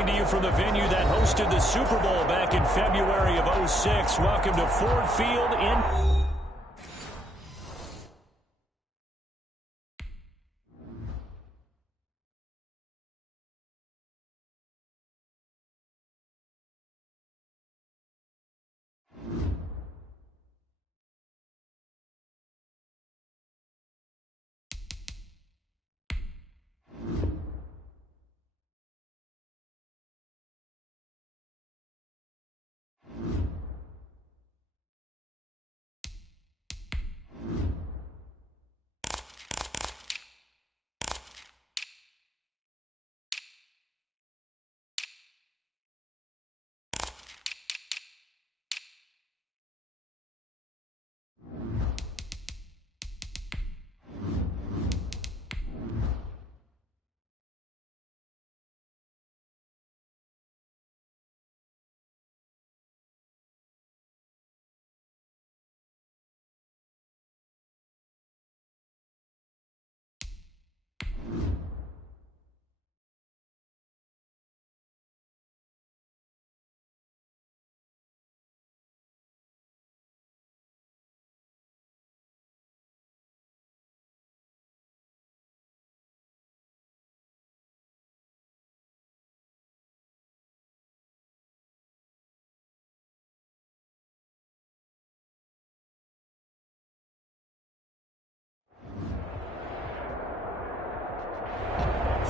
coming to you from the venue that hosted the Super Bowl back in February of '06. Welcome to Ford Field in...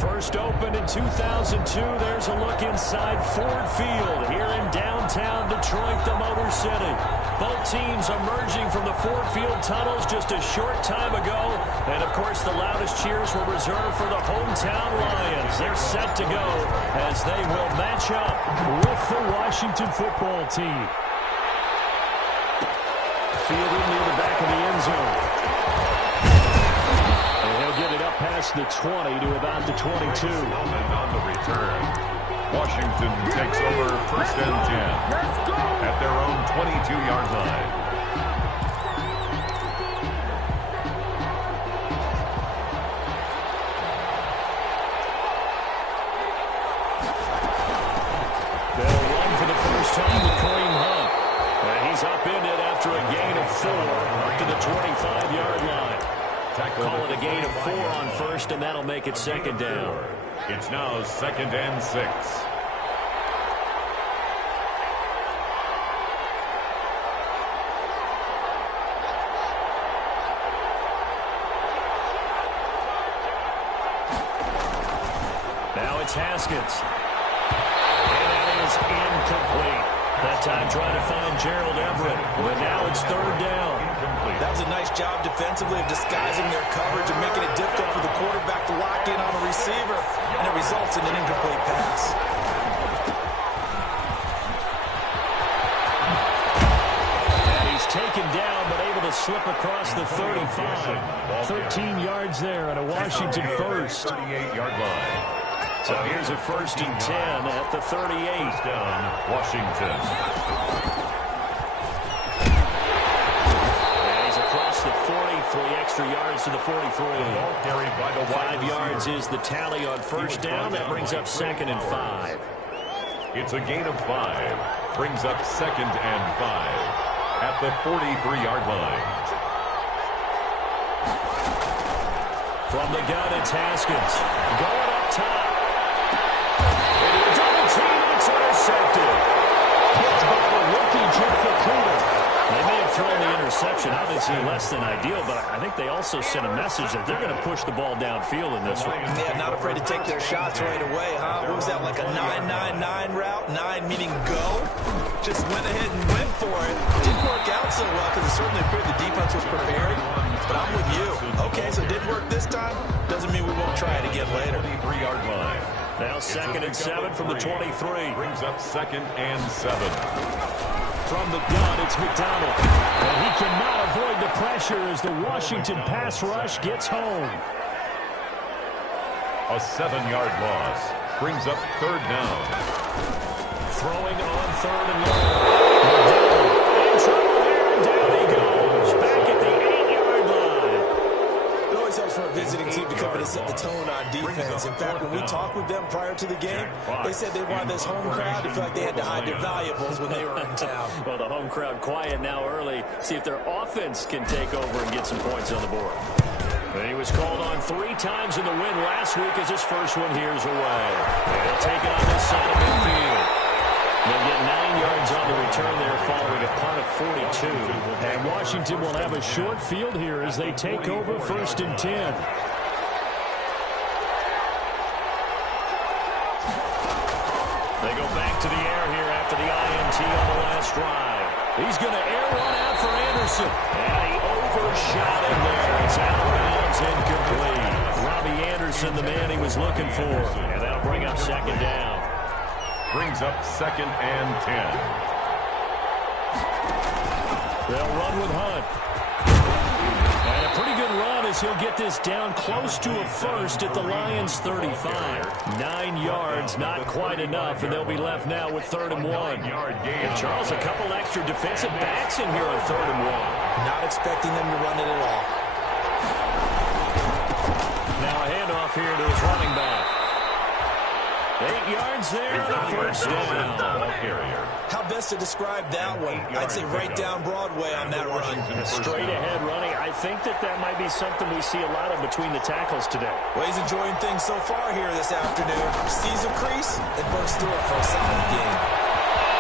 First opened in 2002, there's a look inside Ford Field here in downtown Detroit, the Motor City. Both teams emerging from the Ford Field tunnels just a short time ago. And, of course, the loudest cheers were reserved for the hometown Lions. They're set to go as they will match up with the Washington football team. Fielded near the back of the end zone. Get it up past the 20 to about the 22. On the return, Washington takes over first and 10 at their own 22-yard line. They'll run for the first time with Kareem Hunt. And he's up in it after a gain of 4 up to the 25-yard line. Call it a gain of 4 on first, and that'll make it second down. It's now second and 6. Now it's Haskins. And that is incomplete. That time trying to find Gerald Everett, but now it's third down. That was a nice job defensively of disguising their coverage and making it difficult for the quarterback to lock in on a receiver, and it results in an incomplete pass. And he's taken down, but able to slip across the 35. 13 yards there and a Washington first. 38-yard line. So here's a first and 10 at the 38. Down, Washington. And he's across the 40, 3 extra yards to the 43. 5 yards is the tally on first down. That brings up second and 5. It's a gain of 5. Brings up second and 5 at the 43-yard line. From the gun, it's Haskins. Going up top. Double team, and it's intercepted. Hits by the rookie, Jim Facundo. They may have thrown the interception. Obviously less than ideal, but I think they also sent a message that they're going to push the ball downfield in this one. Yeah, not afraid to take their shots right away, huh? What was that, like a 9-9-9 route? 9 meaning go? Just went ahead and went for it. Didn't work out so well because it certainly appeared the defense was preparing. But I'm with you. Okay, so it didn't work this time. Doesn't mean we won't try it again later. 23-yard line. Now second and 7 from the 23. Brings up second and 7. From the gun, it's McDonald. And he cannot avoid the pressure as the Washington pass rush gets home. A 7-yard loss. Brings up third down. Throwing on third and long. McDonald in trouble there, and down he goes. Back at the 8-yard line. It always helps for a visiting team to come in and set the tone on defense. And fact, when we talked with them prior to the game, they said they wanted this home crowd to feel like they had to hide their valuables when they were in town. Well, the home crowd quiet now early. See if their offense can take over and get some points on the board. And he was called on 3 times in the win last week as his first one here's away. They'll take it on this side of midfield. They'll get 9 yards on the return there following a punt of 42. And Washington will have a short field here as they take over 1st and 10. They go back to the air here after the INT on the last drive. He's going to air one out for Anderson. And he overshot him there. It's out of bounds, incomplete. Robbie Anderson, the man he was looking for. And that'll bring up 2nd down. Brings up 2nd and 10. They'll run with Hunt. And a pretty good run as he'll get this down close to a first at the Lions' 35. 9 yards, not quite enough, and they'll be left now with 3rd and 1. And Charles, a couple extra defensive backs in here on 3rd and 1. Not expecting them to run it at all. Now a handoff here to his running back. 8 yards there, the first down. How best to describe that one? I'd say right down Broadway on that run. Straight ahead running. I think that might be something we see a lot of between the tackles today. Well, he's enjoying things so far here this afternoon. Sees a crease and bursts through it for a solid game.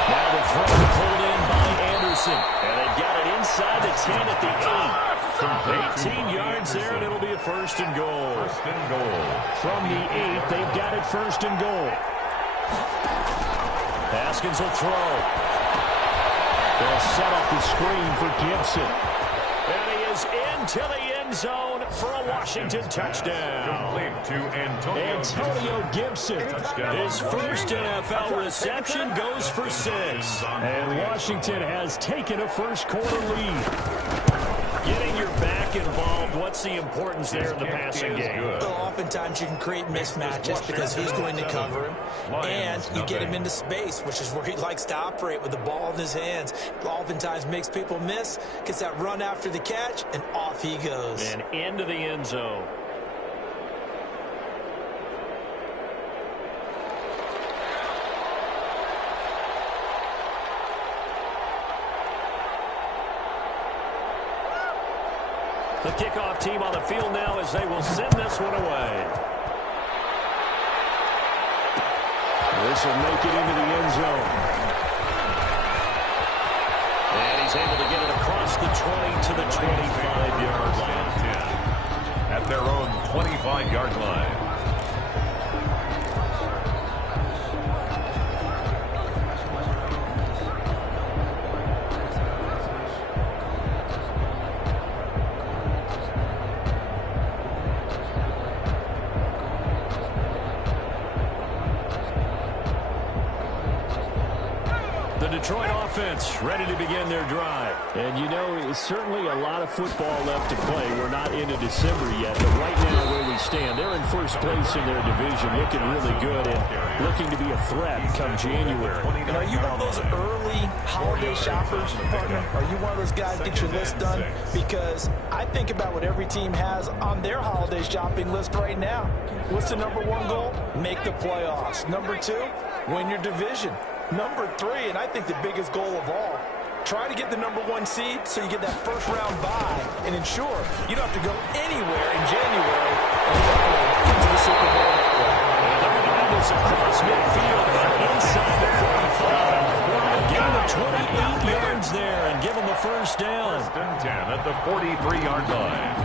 Now the throw pulled in by Anderson. And they've got it inside the 10 at the 8. 18 yards there, and it'll be a 1st and goal. 1st and goal. From the 8, they've got it 1st and goal. Haskins will throw. They'll set up the screen for Gibson. And he is into the end zone for a Washington touchdown. Complete to Antonio Gibson. His first NFL reception goes for 6. And Washington has taken a first-quarter lead. Getting your back involved, what's the importance there in the passing game? Well, oftentimes you can create mismatches because who's going to cover him, and you get him into space, which is where he likes to operate with the ball in his hands. Oftentimes makes people miss, gets that run after the catch, and off he goes. And into the end zone. The kickoff team on the field now as they will send this one away. This will make it into the end zone. And he's able to get it across the 20 to the 25-yard line. At their own 25-yard line. Detroit offense ready to begin their drive. And you know, it's certainly a lot of football left to play. We're not into December yet, but right now where we stand, they're in first place in their division, looking really good and looking to be a threat come January. And are you one of those early holiday shoppers, partner? Are you one of those guys get your list done? Because I think about what every team has on their holiday shopping list right now. What's the number 1 goal? Make the playoffs. Number 2, win your division. Number 3, and I think the biggest goal of all, try to get the number 1 seed so you get that first-round bye and ensure you don't have to go anywhere in January and get to the Super Bowl that way. And they're going to move this across midfield inside the 45. Give them 28 yards there and give them the first down. 1st and 10 at the 43-yard line.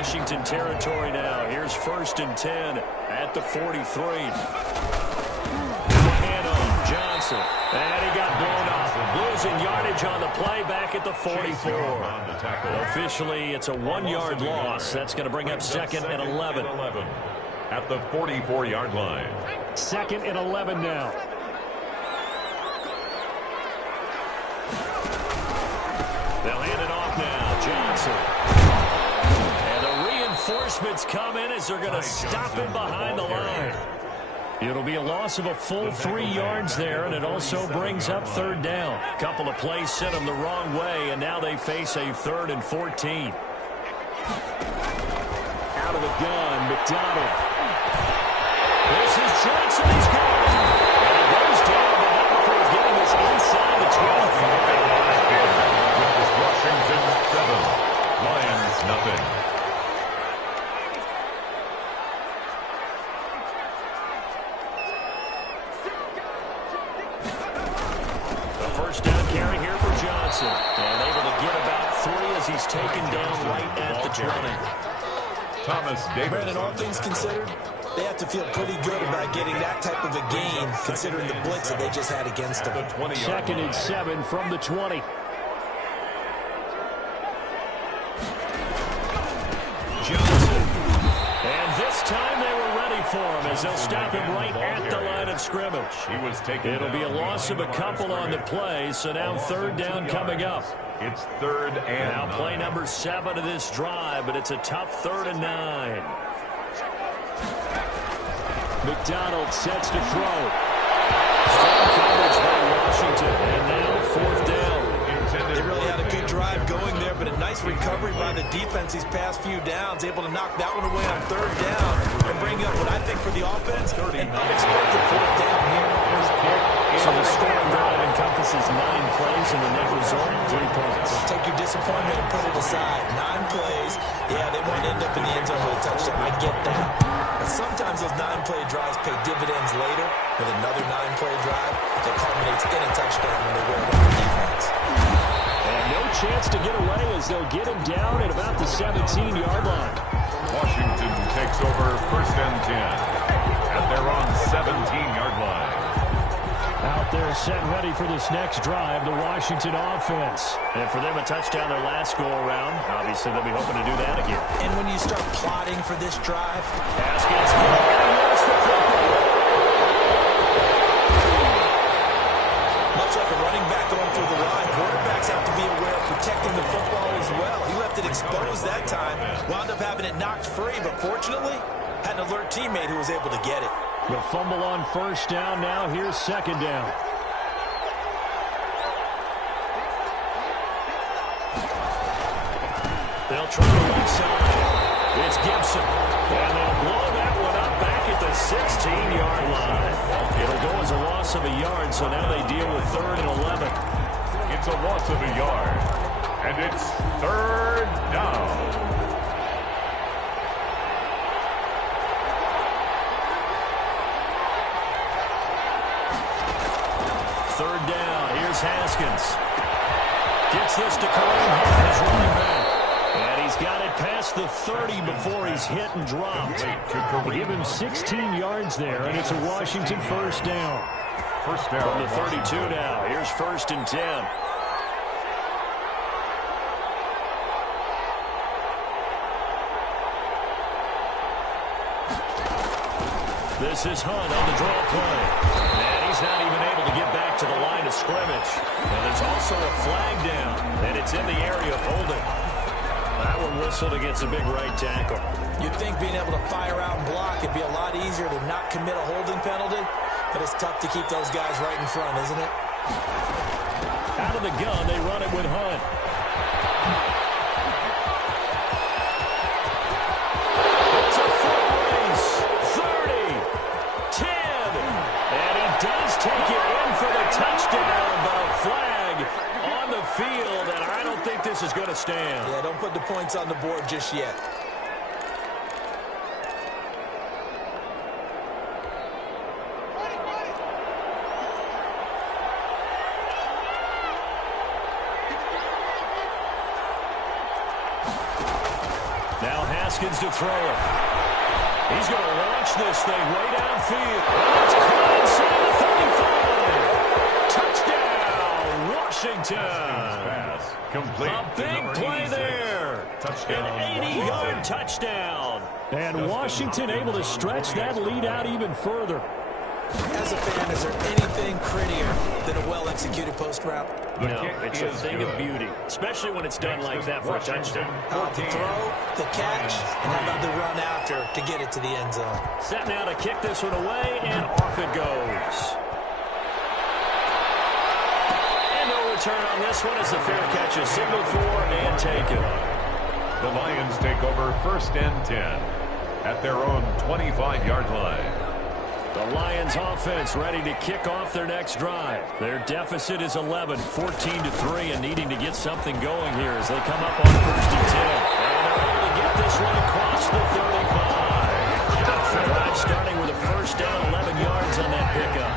Washington territory now. Here's 1st and 10 at the 43. Handoff, Johnson. And he got blown off. Losing yardage on the play back at the 44. Officially, it's a 1-yard loss. That's going to bring up 2nd and 11. At the 44-yard line. 2nd and 11 now. They'll hand it off now. Johnson. Reinforcements come in as they're going to stop him behind the line. It'll be a loss of a full 3 yards there, and it also brings up 3rd down. A couple of plays sent them the wrong way, and now they face a 3rd and 14. Out of the gun, McDonald. This is Johnson. He's gone. And he goes down, but not before he's getting this inside the 25. With this Washington 7, Lions nothing. The first down carry here for Johnson. And able to get about 3 as he's taken down right at the 20. Thomas Davis. Brandon, all things considered, they have to feel pretty good about getting that type of a gain, considering the blitz that they just had against them. 2nd and 7 from the 20. Johnson. And this time they were ready for him as they'll stop him right at the line of scrimmage. It'll be a loss of a couple on the play, so now 3rd down coming up. It's 3rd and now 9. play number 7 of this drive, but it's a tough 3rd and 9. McDonald sets to throw. Strong coverage by Washington, and now 4th down. They really had a good drive going there, but a nice recovery by the defense these past few downs, able to knock that one away on 3rd down and bring up what I think for the offense, an unexpected 4th down here. So the scoring drive encompasses 9 plays, and the net result, 3 points. Take your disappointment and put it aside. 9 plays. Yeah, they won't end up in the end zone with a touchdown. I get that. But sometimes those 9-play drives pay dividends later with another 9-play drive that culminates in a touchdown when they wear down the defense. And no chance to get away as they'll get him down at about the 17-yard line. Washington takes over 1st and 10 at their own 17-yard line. Out there set ready for this next drive, the Washington offense. And for them, a touchdown their last go-around. Obviously, they'll be hoping to do that again. And when you start plotting for this drive, Haskins lost the football. Much like a running back going through the line, quarterbacks have to be aware of protecting the football as well. He left it exposed that time, wound up having it knocked free, but fortunately, had an alert teammate who was able to get it. The fumble on 1st down. Now here's 2nd down. They'll try the left side. It's Gibson. And they'll blow that one up back at the 16-yard line. It'll go as a loss of a yard, so now they deal with 3rd and 11. It's a loss of a yard. And it's 3rd down. Third down. Here's Haskins. Gets this to Kareem Hunt, his running back. And he's got it past the 30 before he's hit and dropped. They give him 16 yards there, and it's a Washington 1st down. First down. From the 32 now. Here's 1st and 10. This is Hunt on the draw play. And he's not even able to get back to the line of scrimmage. And there's also a flag down, and it's in the area of holding. That one whistled against a big right tackle. You'd think being able to fire out and block would be a lot easier to not commit a holding penalty, but it's tough to keep those guys right in front, isn't it? Out of the gun, they run it with Hunt. It's a foot race. 30, 10, and he does take it in for the touchdown, but a flag on the field, and I don't think this is going to stand. Yeah, don't put the points on the board just yet. Now Haskins to throw it. He's going to launch this thing way downfield. It's caught inside the 35. Touchdown, Washington. Complete. A big play there. Touchdown. An 80-yard touchdown. And Washington able to stretch that lead out even further. As a fan, is there anything prettier than a well-executed post route? No, it's a thing of beauty, especially when it's done like that for a touchdown. The throw, the catch, and how about the run after to get it to the end zone? Set now to kick this one away, and off it goes. And no return on this one as the fair catch is signaled for and taken. The Lions take over 1st and 10 at their own 25-yard line. The Lions offense ready to kick off their next drive. Their deficit is 11, 14-3, and needing to get something going here as they come up on 1st and 10. And they're able to get this one across the 35. Drive starting with a 1st down, 11 yards on that pickup.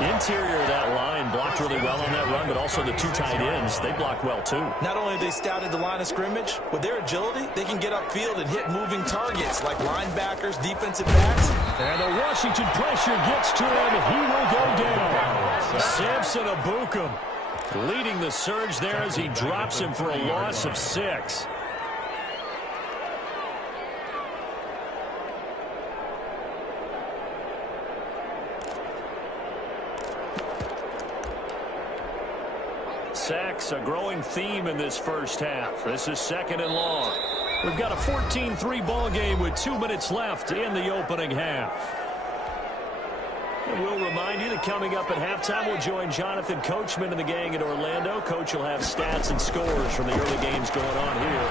Interior of that line blocked really well on that run, but also the 2 tight ends, they blocked well too. Not only have they scouted the line of scrimmage, with their agility, they can get upfield and hit moving targets like linebackers, defensive backs. And the Washington pressure gets to him. He will go down. Samson Abukum leading the surge there as he drops him for a loss of 6. Sacks, a growing theme in this first half. This is 2nd and long. We've got a 14-3 ball game with 2 minutes left in the opening half. And we'll remind you that coming up at halftime, we'll join Jonathan Coachman and the gang in Orlando. Coach will have stats and scores from the early games going on here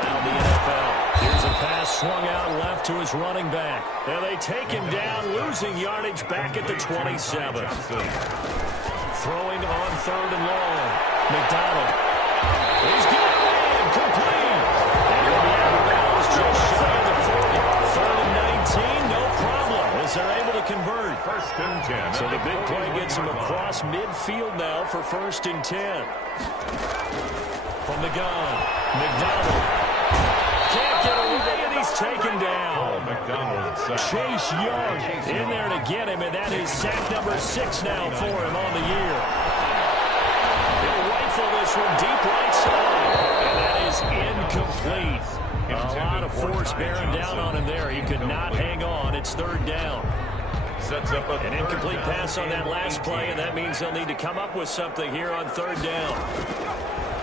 around the NFL. Here's a pass swung out left to his running back. And they take him down, losing yardage back at the 27. Throwing on 3rd and long. McDonald. He's got it complete. And he'll be out of bounds just shy of the 40. 3rd and 19, no problem, as they're able to convert. 1st and 10. So the big play gets him across midfield now for 1st and 10. From the gun, McDonald. Can't get away, and he's taken down. Chase Young in there to get him, and that is sack number 6 now for him on the year. He'll rifle this one deep right side, and that is incomplete. A lot of force bearing down on him there. He could not hang on. It's 3rd down. Sets up An incomplete pass on that last play, and that means they'll need to come up with something here on 3rd down.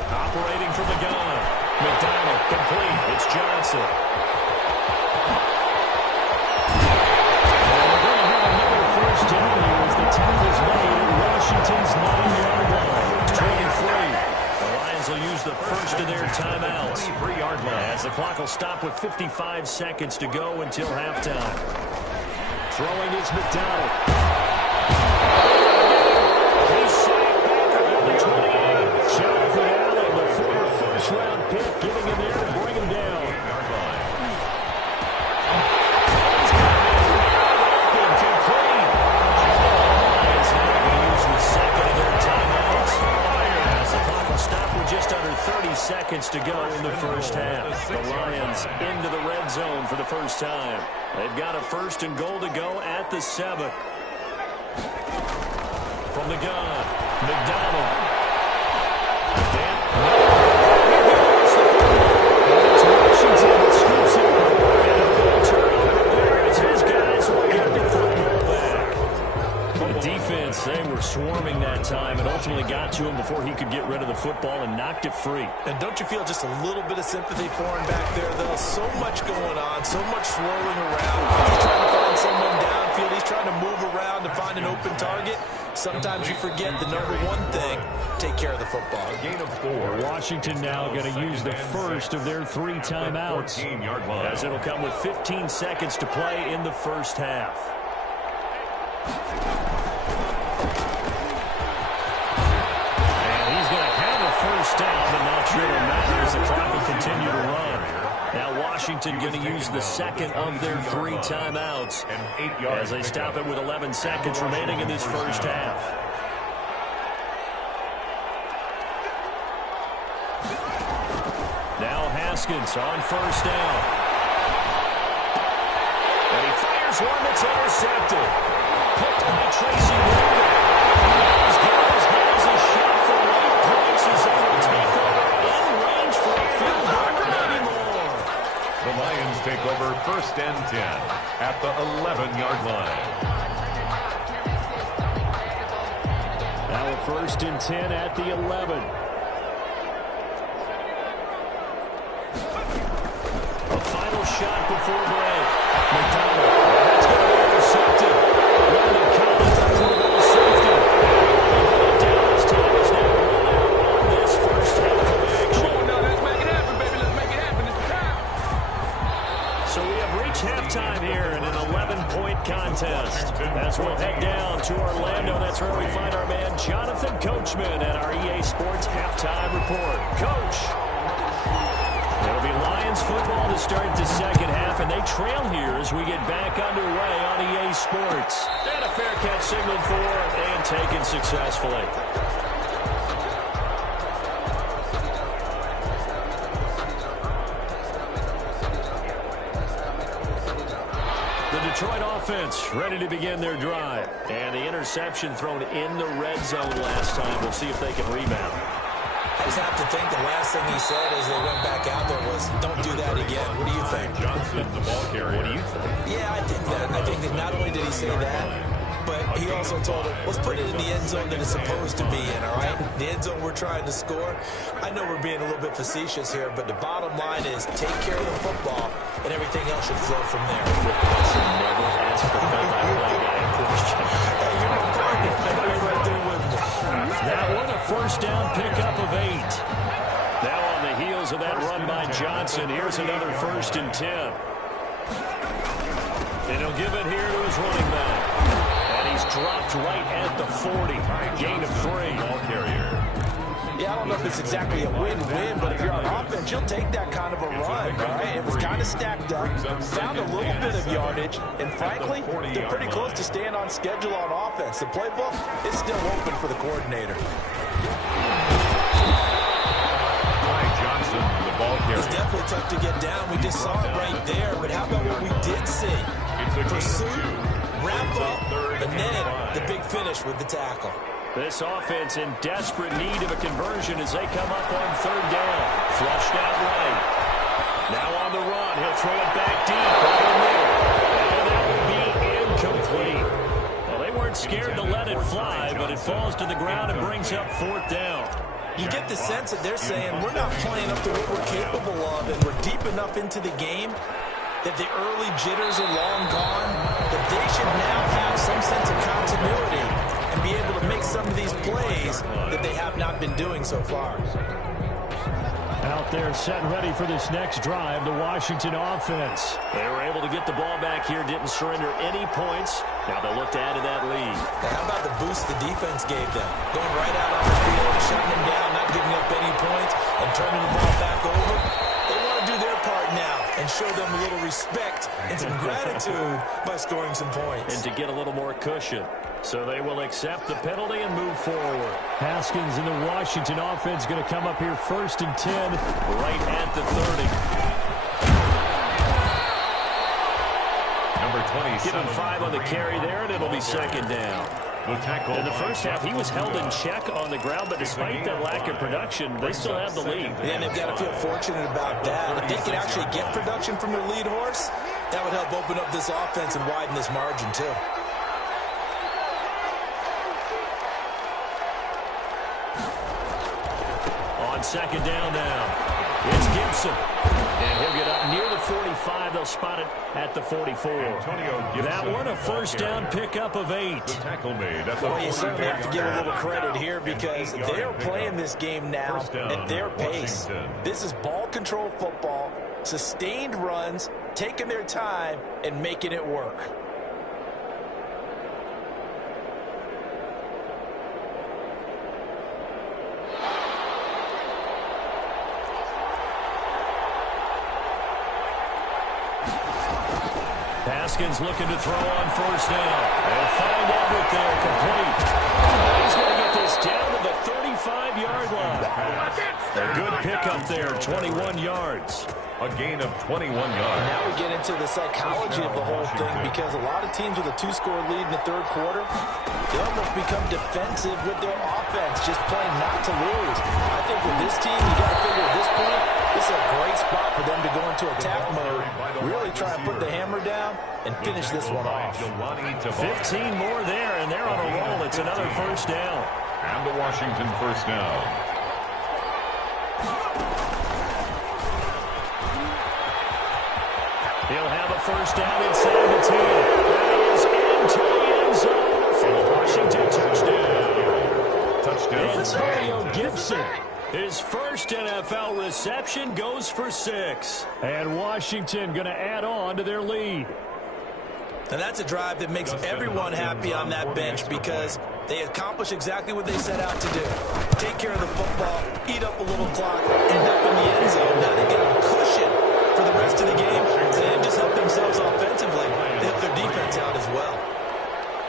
Operating from the gun. McDonald complete. It's Johnson. First down here as the tackle's made at Washington's 9-yard line. 23. The Lions will use the first of their timeouts. 3-yard line. As the clock will stop with 55 seconds to go until halftime. Throwing is McDonald. He's sacked back at the 28. Jonathan Allen, the former first-round pick, getting in there to bring him down. Just under 30 seconds to go in the first half. The Lions into the red zone for the first time. They've got a 1st and goal to go at the 7. From the gun, McDonald. It's Washington that scoops it. And a big turnover there as his guys will get the football back. The defense, they were swarming that time and ultimately got to him before he could get rid of the football and knocked it free. And don't you feel just a little bit of sympathy for him back there, though? So much going on, so much swirling around. He's trying to find someone downfield. He's trying to move around to find an open target. Sometimes you forget the number one thing, take care of the football. A gain of 4. Washington now going to use the first of their 3 timeouts, 14-yard line. as it'll come with 15 seconds to play in the first half. First down, but not sure it'll matter as the clock will continue to run. Now Washington going to use the second of their 3 timeouts as they stop it with 11 seconds remaining in this first half. Now Haskins on first down. And he fires one that's intercepted. Picked by Tracy Walker. He's got his guys a shot for late points as they will take over in range for a field goal, maybe more. The Lions take over 1st and 10 at the 11-yard line. Now a 1st and 10 at the 11. A final shot before break. McDonald. That's going to be intercepted. Landon Collins for a little safety. Down as time is now run out on this first half of action. Come on now, let's make it happen, baby. Let's make it happen. contest. As we'll head down to Orlando, that's where we find our man Jonathan Coachman at our EA Sports Halftime Report. Coach, it'll be Lions football to start the second half, and they trail here as we get back underway on EA Sports. And a fair catch signaled for and taken successfully. Detroit offense ready to begin their drive. And the interception thrown in the red zone last time. We'll see if they can rebound. I just have to think the last thing he said as they went back out there was, don't do that again. What do you think? Johnson, the ball carrier. What do you think? Yeah, I think that. I think that not only did he say that, but he also told him, let's put it in the end zone that it's supposed to be in, all right? The end zone we're trying to score. I know we're being a little bit facetious here, but the bottom line is take care of the football, and everything else should flow from there. Never ask for play-by-play guy, Christian. Hey, you're my partner. I know you're right there with me. That one, a first down pickup of 8. Now on the heels of that run by Johnson, here's another 1st and 10. And he'll give it here to his running back. And he's dropped right at the 40. Gain of 3. Ball carrier. Yeah, I don't know if it's exactly a win-win, but if you're on offense, you'll take that kind of a run, right? It was kind of stacked up, found a little bit of yardage, and frankly, they're pretty close to staying on schedule on offense. The playbook is still open for the coordinator. Johnson, the ball carrier. It's definitely tough to get down. We just saw it right there, but how about what we did see? Pursuit, wrap up, and then the big finish with the tackle. This offense in desperate need of a conversion as they come up on 3rd down. Flushed out right. Now on the run. He'll throw it back deep over the middle. And that will be incomplete. Well, they weren't scared to let it fly, but it falls to the ground and brings up 4th down. You get the sense that they're saying we're not playing up to what we're capable of, and we're deep enough into the game that the early jitters are long gone, that they should now have some sense of continuity and be able to make some of these plays that they have not been doing so far. Out there set and ready for this next drive, the Washington offense. They were able to get the ball back here, didn't surrender any points. Now they'll look to add to that lead. Now, how about the boost the defense gave them? Going right out on the field, shutting them down, not giving up any points, and turning the ball back over. They want to do their part now and show them a little respect and some gratitude by scoring some points. And to get a little more cushion. So they will accept the penalty and move forward. Haskins and the Washington offense going to come up here 1st and 10 right at the 30. Number 27. Give him 5 on the carry there, and it'll be 2nd down. In the first half, he was held in check on the ground, but despite that lack of production, they still have the lead. And they've got to feel fortunate about that. If they can actually get production from their lead horse, that would help open up this offense and widen this margin, too. On 2nd down now, it's Gibson. And he'll get up near the 45. They'll spot it at the 44. That one, a 1st down pickup of 8. Tackle made. Well, you certainly have to give a little credit here because they're playing this game now at their pace. This is ball control football, sustained runs, taking their time, and making it work. Haskins looking to throw on 1st down. They'll find Everett there, complete. He's going to get this down to the 35-yard line. A good pickup there, 21 yards. A gain of 21 yards. Now we get into the psychology of the whole thing because a lot of teams with a 2-score lead in the 3rd quarter, they almost become defensive with their offense, just playing not to lose. I think with this team, you got to figure at this point, this is a great spot for them to go into attack mode, really try to put the hammer down and finish this one off. 15 more there, and they're on a roll. It's another 1st down. And the Washington 1st down. He'll have a 1st down inside the 10. That is into the end zone for Washington. Touchdown. Antonio Gibson. His first NFL reception goes for 6. And Washington going to add on to their lead. And that's a drive that makes everyone happy on that bench because they accomplish exactly what they set out to do. Take care of the football, eat up a little clock, end up in the end zone. Now they get a cushion for the rest of the game. So they didn't just help themselves offensively, they help their defense out as well.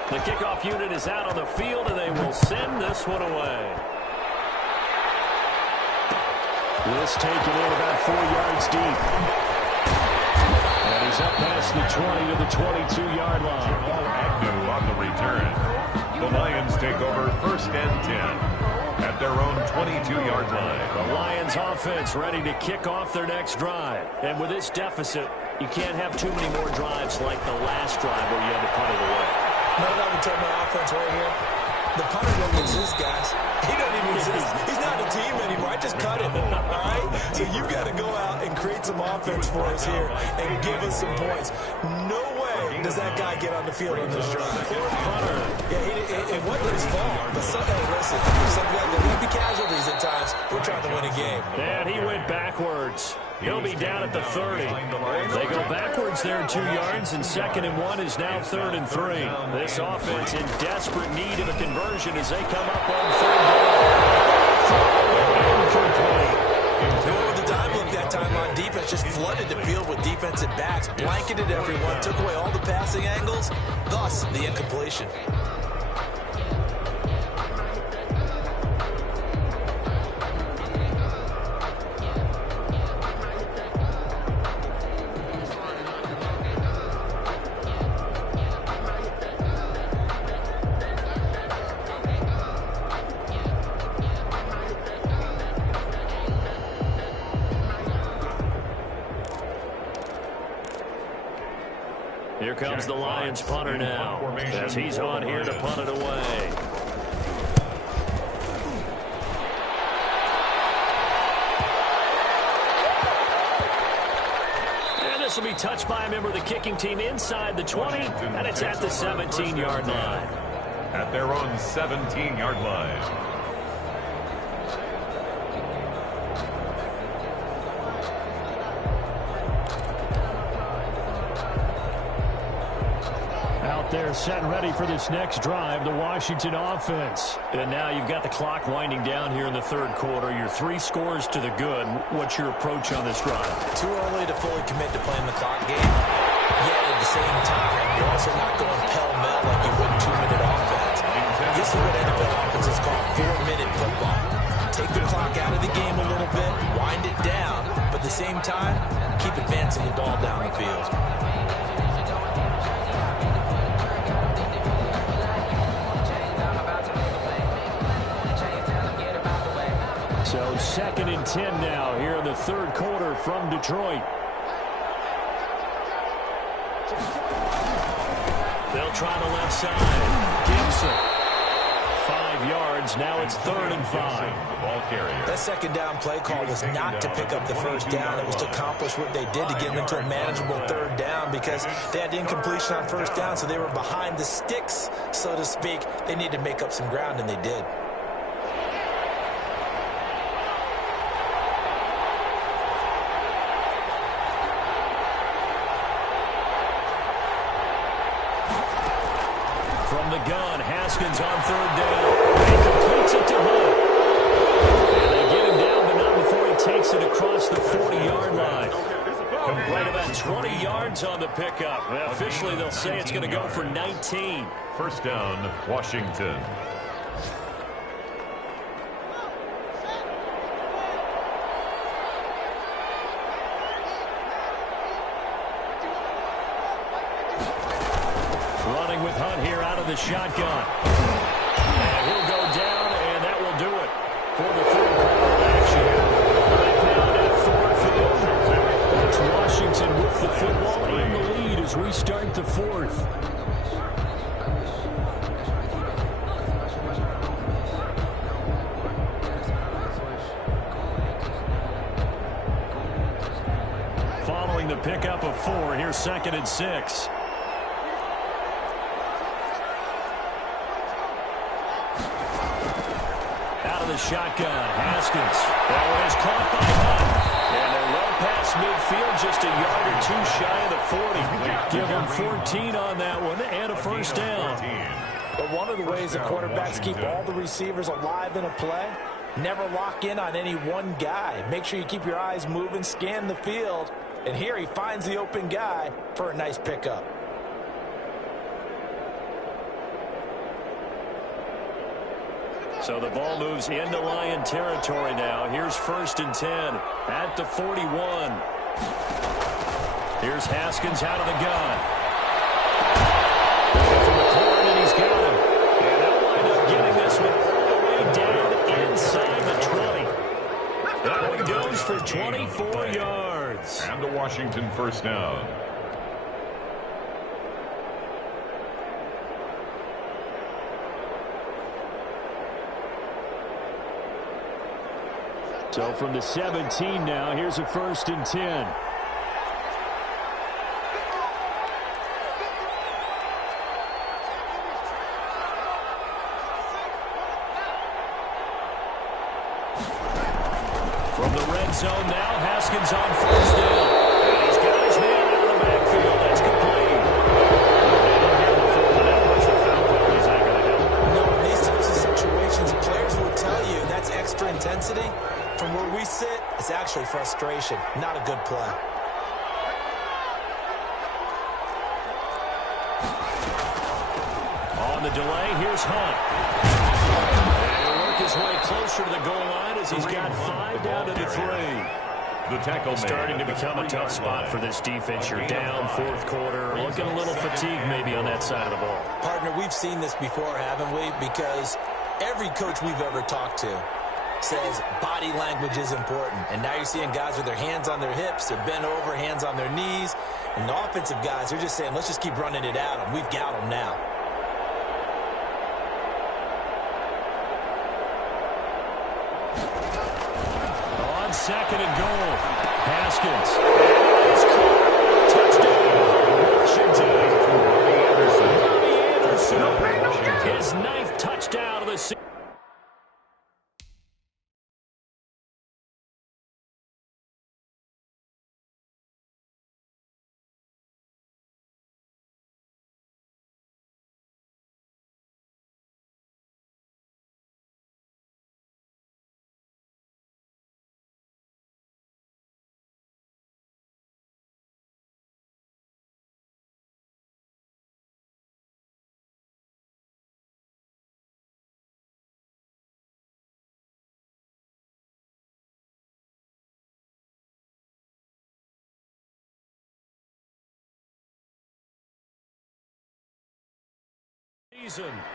The kickoff unit is out on the field, and they will send this one away. This taken in about 4 yards deep. And he's up past the 20 to the 22-yard line. Agnew on the return. The Lions take over 1st and 10 at their own 22-yard line. The Lions offense ready to kick off their next drive. And with this deficit, you can't have too many more drives like the last drive where you had to punt it away. You know what I would tell my offense right here? The punter doesn't exist, guys. He doesn't even exist. He's not a team anymore. I just cut him, all right? So you've got to go out and create some offense for us here and give us some points. No way does that guy get on the field on this drive. Yeah, it wasn't his fault. But listen, there will be casualties at times. We're trying to win a game. And he went backwards. He'll be down at the 30. They go backwards there 2 yards, and 2nd and 1 is now 3rd and 3. This offense in desperate need of a conversion as they come up on 3rd down. Incomplete. They went with the dime look that time on defense, just flooded the field with defensive backs, blanketed everyone, took away all the passing angles, thus the incompletion. Here comes the Lions punter now, as he's on here to punt it away. And this will be touched by a member of the kicking team inside the 20, and it's at the 17-yard line. At their own 17-yard line. They're set and ready for this next drive, the Washington offense. And now you've got the clock winding down here in the 3rd quarter. Your 3 scores to the good. What's your approach on this drive? Too early to fully commit to playing the clock game. Yet at the same time, you're also not going pell-mell like you would 2-minute offense. This is what NFL offenses call 4-minute football. Take the clock out of the game a little bit, wind it down, but at the same time, keep advancing the ball down the field. So 2nd and 10 now here in the 3rd quarter from Detroit. They'll try the left side. Gibson. 5 yards. Now it's 3rd and 5. The ball carrier. That 2nd down play call was not to pick up the 1st down. It was to accomplish what they did to get them into a manageable 3rd down because they had incompletion on 1st down, so they were behind the sticks, so to speak. They needed to make up some ground, and they did. From the gun, Haskins on 3rd down. He completes it to Hunt. And they get him down, but not before he takes it across the 40-yard line. Right about 20 yards on the pickup. Well, officially, they'll say it's going to go for 19. 1st down, Washington. Running with Hunt here out of the shotgun. And he'll go down, and that will do it for the 3rd quarter action. Right now at Ford Field. It's Washington with the football and the lead as we start the 4th. Following the pickup of 4, here's 2nd and 6. Out of the shotgun, Haskins. That one is caught by Hunt. And they're well past midfield, just a yard or two shy of the 40. Give him 14 on that one and a first down. But one of the ways the quarterbacks keep all the receivers alive in a play, never lock in on any one guy. Make sure you keep your eyes moving, scan the field. And here he finds the open guy for a nice pickup. So the ball moves into Lion territory now. Here's 1st and 10 at the 41. Here's Haskins out of the gun. From the corner, and he's got him. And they'll wind up getting this one all the way down inside the 20. That one goes for 24 yards. And the Washington first down. So from the 17 now, here's a 1st and 10. From the red zone now, Haskins on 1st down. And he's got his man out of the backfield. That's complete. That personal foul penalty is not going to help. No, in these types of situations, players will tell you that's extra intensity. From where we sit, it's actually frustration, not a good play. On the delay, here's Hunt. And he'll work his way closer to the goal line as he's got 5 down to the 3. The tackle starting to become a tough spot for this defense. You're down 4th quarter, looking a little fatigued maybe on that side of the ball. Partner, we've seen this before, haven't we? Because every coach we've ever talked to says body language is important. And now you're seeing guys with their hands on their hips, they're bent over, hands on their knees. And the offensive guys, they're just saying, let's just keep running it at them. We've got them now. On 2nd and goal, Haskins. Touchdown. Robbie Anderson. His 9th touchdown of the season.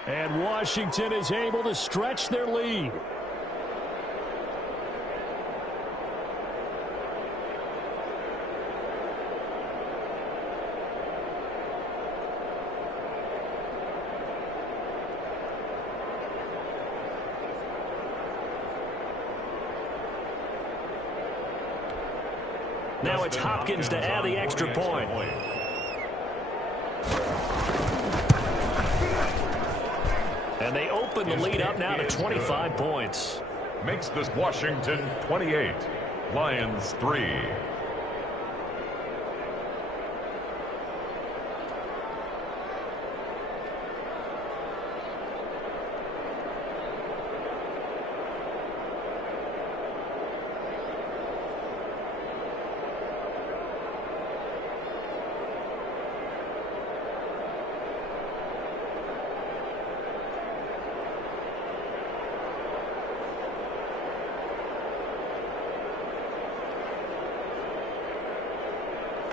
And Washington is able to stretch their lead. Now it's Hopkins to add the extra point. And they open the lead up now to 25 points. Makes this Washington 28, Lions 3.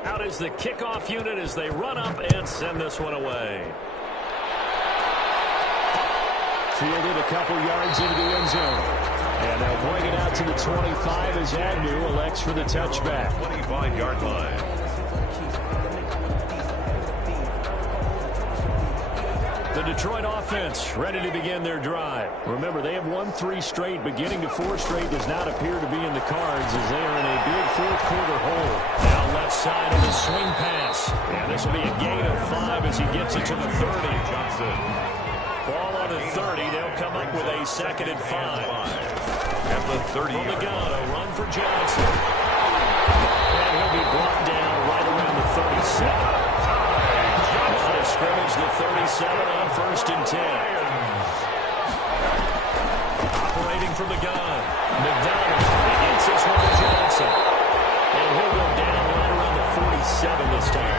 Out is the kickoff unit as they run up and send this one away. Fielded a couple yards into the end zone. And they'll bring it out to the 25 as Agnew elects for the touchback. 25-yard line. The Detroit offense ready to begin their drive. Remember, they have won 3 straight, but getting to 4 straight does not appear to be in the cards as they are in a big 4th quarter hole. Now left side of the swing pass. And this will be a gain of 5 as he gets it to the 30. Johnson. Ball on the 30. They'll come up with a 2nd and 5. At the 30. From the gun, a run for Johnson. brought down right around the 37. Line of scrimmage, the 37 on 1st and 10. Operating from the gun. McDonald against this one to Johnson. And he'll go down right around the 47 this time.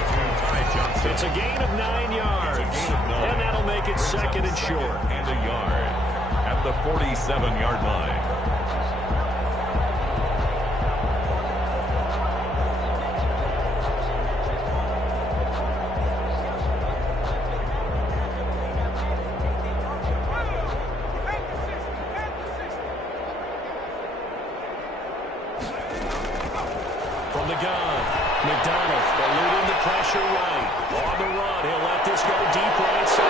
It's a gain of 9 yards. And that'll make it 2nd and short. And a yard at the 47-yard line. From the gun, McDonald eluding the pressure right. On the run, he'll let this go deep right side.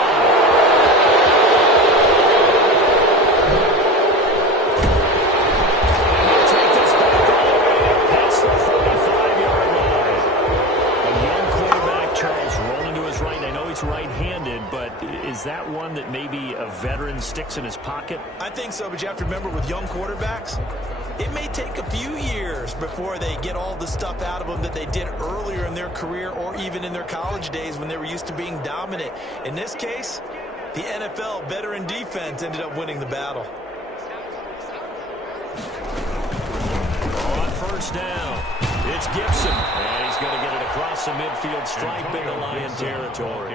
And he'll take this back all the way past the 45-yard line. A young quarterback, Charles, rolling to his right. I know he's right-handed, but is that one that maybe a veteran sticks in his pocket? I think so, but you have to remember with young quarterbacks, it may take a few years before they get all the stuff out of them that they did earlier in their career or even in their college days when they were used to being dominant. In this case, the NFL veteran defense ended up winning the battle. On 1st down, it's Gibson. And he's going to get it across the midfield stripe into Lion territory.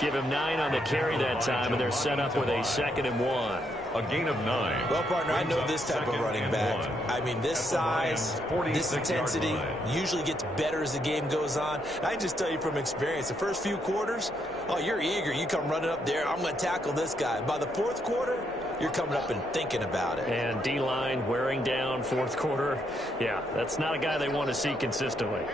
Give him 9 on the carry that time, and they're set up with a 2nd and 1. A gain of 9. Well, partner, I know this type of running back. I mean, this size, this intensity usually gets better as the game goes on. I can just tell you from experience, the first few quarters, oh, you're eager. You come running up there, I'm going to tackle this guy. By the 4th quarter, you're coming up and thinking about it. And D-line wearing down 4th quarter. Yeah, that's not a guy they want to see consistently.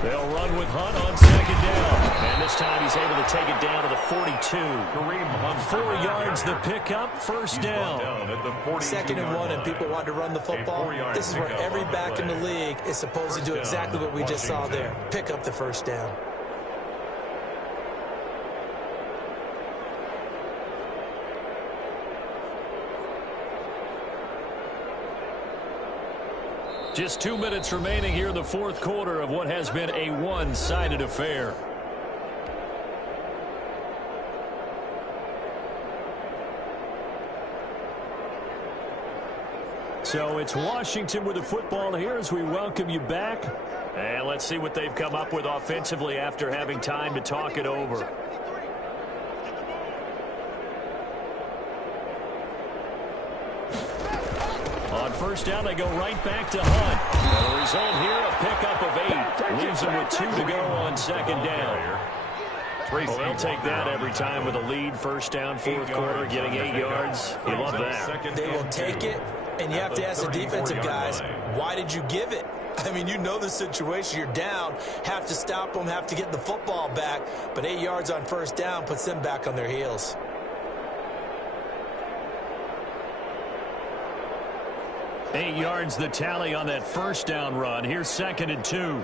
They'll run with Hunt on 2nd down. And this time he's able to take it down to the 42. 4 yards the pickup, 1st down. 2nd and 1, and people want to run the football. This is where every back in the league is supposed to do exactly what we just saw there. Pick up the 1st down. Just 2 minutes remaining here in the 4th quarter of what has been a one-sided affair. So it's Washington with the football here as we welcome you back. And let's see what they've come up with offensively after having time to talk it over. On 1st down, they go right back to Hunt. And the result here, a pickup of 8. Leaves them with 2 to go on 2nd down. Well, they'll take that every time with a lead. 1st down, 4th quarter, getting 8 yards. You love that. They will take it, and you have to ask the defensive guys, why did you give it? I mean, you know the situation. You're down, have to stop them, have to get the football back. But 8 yards on 1st down puts them back on their heels. Eight yards the tally on that 1st down run. Here's 2nd and 2.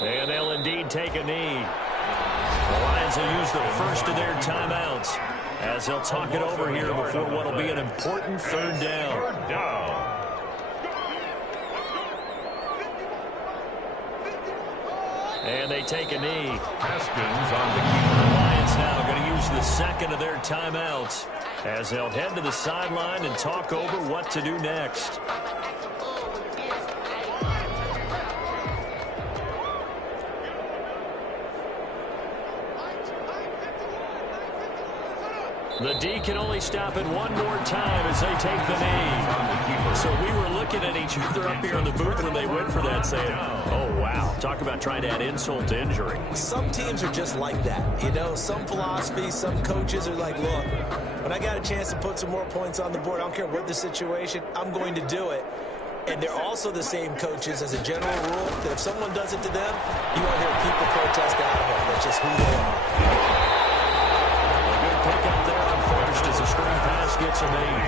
And they'll indeed take a knee. The Lions will use the first of their timeouts as they'll talk it over here before what will be an important 3rd down. And they take a knee. Haskins on the The Lions now going to use the 2nd of their timeouts as they'll head to the sideline and talk over what to do next. The D can only stop it one more time as they take the knee. So we were looking at each other up here in the booth when they went for that saying, oh, wow. Talk about trying to add insult to injury. Some teams are just like that. You know, some philosophies, some coaches are like, look, when I got a chance to put some more points on the board, I don't care what the situation, I'm going to do it. And they're also the same coaches as a general rule that if someone does it to them, you won't hear people protest out of it. That's just who they are. Pick up there on 1st as a screen pass gets a main.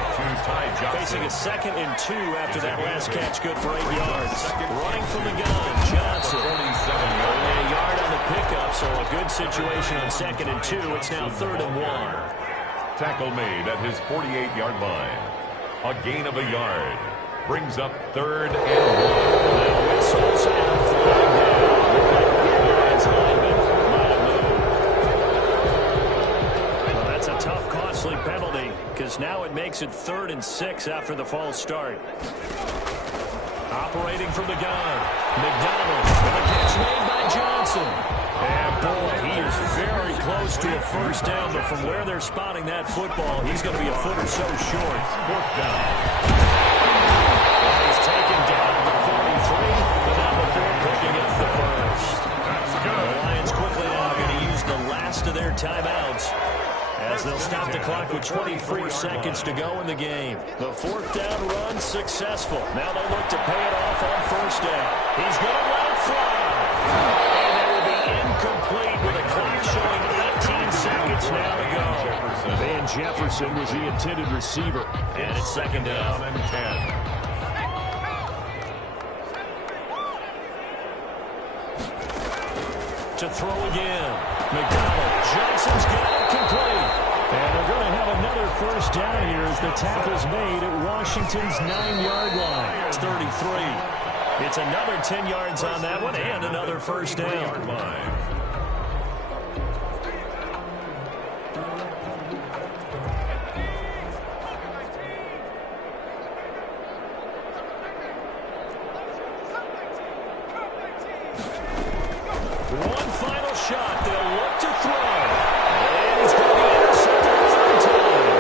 Facing a 2nd and 2 after that last catch, good for 8 yards. Running from the gun, Johnson. Only a yard on the pickup, so a good situation on 2nd and 2. It's now 3rd and 1. Tackle made at his 48-yard line. A gain of a yard. Brings up 3rd and 1. Now whistles and a flag down. Looked like Wildline's lineman might have moved. Well, that's a tough, costly penalty, because now it makes it 3rd and 6 after the false start. Operating from the gun, McDonald, and a catch made by Johnson. And boy, he is very close to a first down, but from where they're spotting that football, he's going to be a foot or so short. 4th down. Well, he's taken down at the 43, but now before picking up the first. That's good. The Lions quickly now going to use the last of their timeouts, as they'll stop the clock with 24 seconds to go in the game. The 4th down run successful. Now they look to pay it off on 1st down. He's going to let it fly. And that will be incomplete with a clock showing 18 seconds now to go. Van Jefferson was the intended receiver. And it's 2nd down and 10. To throw again. McDonald. Johnson's got it complete. And they're going to have another first down here as the tackle's made at Washington's 9-yard line. It's 33. It's another 10 yards on that one and another first down. One final shot. They'll look to throw. And he's going to be intercepted a 3rd time.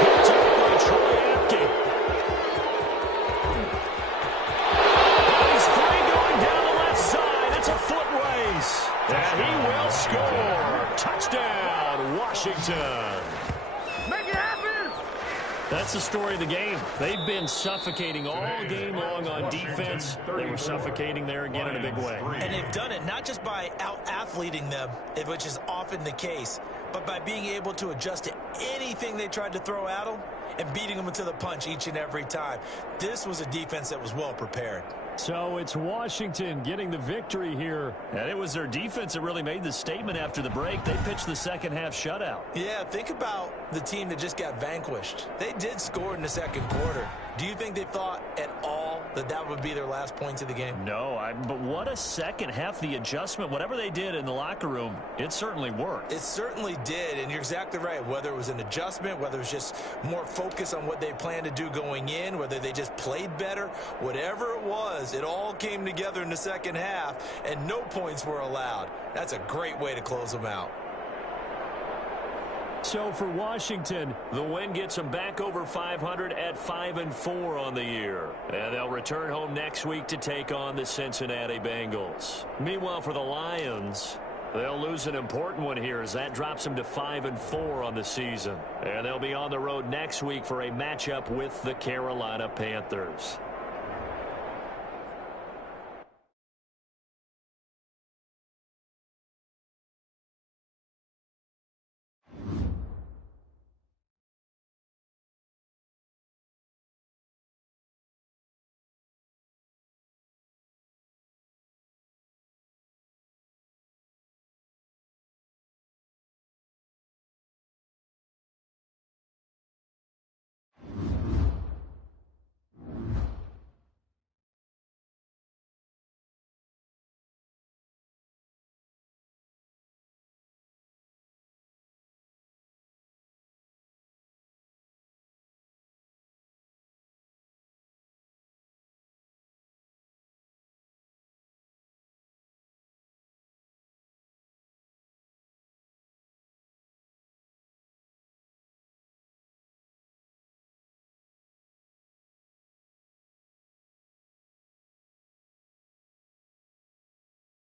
Picked up by Troy Apke. He's free going down the left side. It's a foot race. And he will score. Touchdown, Washington. Make it happen! That's the story of the game. They've been suffocating all game long on defense. They were suffocating there again in a big way. And they've done it not just by out-athleting them, which is often the case, but by being able to adjust to anything they tried to throw at them and beating them into the punch each and every time. This was a defense that was well prepared. So it's Washington getting the victory here. And it was their defense that really made the statement after the break. They pitched the second-half shutout. Yeah, think about the team that just got vanquished. They did score in the 2nd quarter. Do you think they thought at all that that would be their last points of the game? No, but what a second half. The adjustment, whatever they did in the locker room, it certainly worked. It certainly did, and you're exactly right. Whether it was an adjustment, whether it was just more focus on what they planned to do going in, whether they just played better, whatever it was, it all came together in the 2nd half, and no points were allowed. That's a great way to close them out. So for Washington, the win gets them back over 500 at 5-4 on the year. And they'll return home next week to take on the Cincinnati Bengals. Meanwhile, for the Lions, they'll lose an important one here as that drops them to 5-4 on the season. And they'll be on the road next week for a matchup with the Carolina Panthers.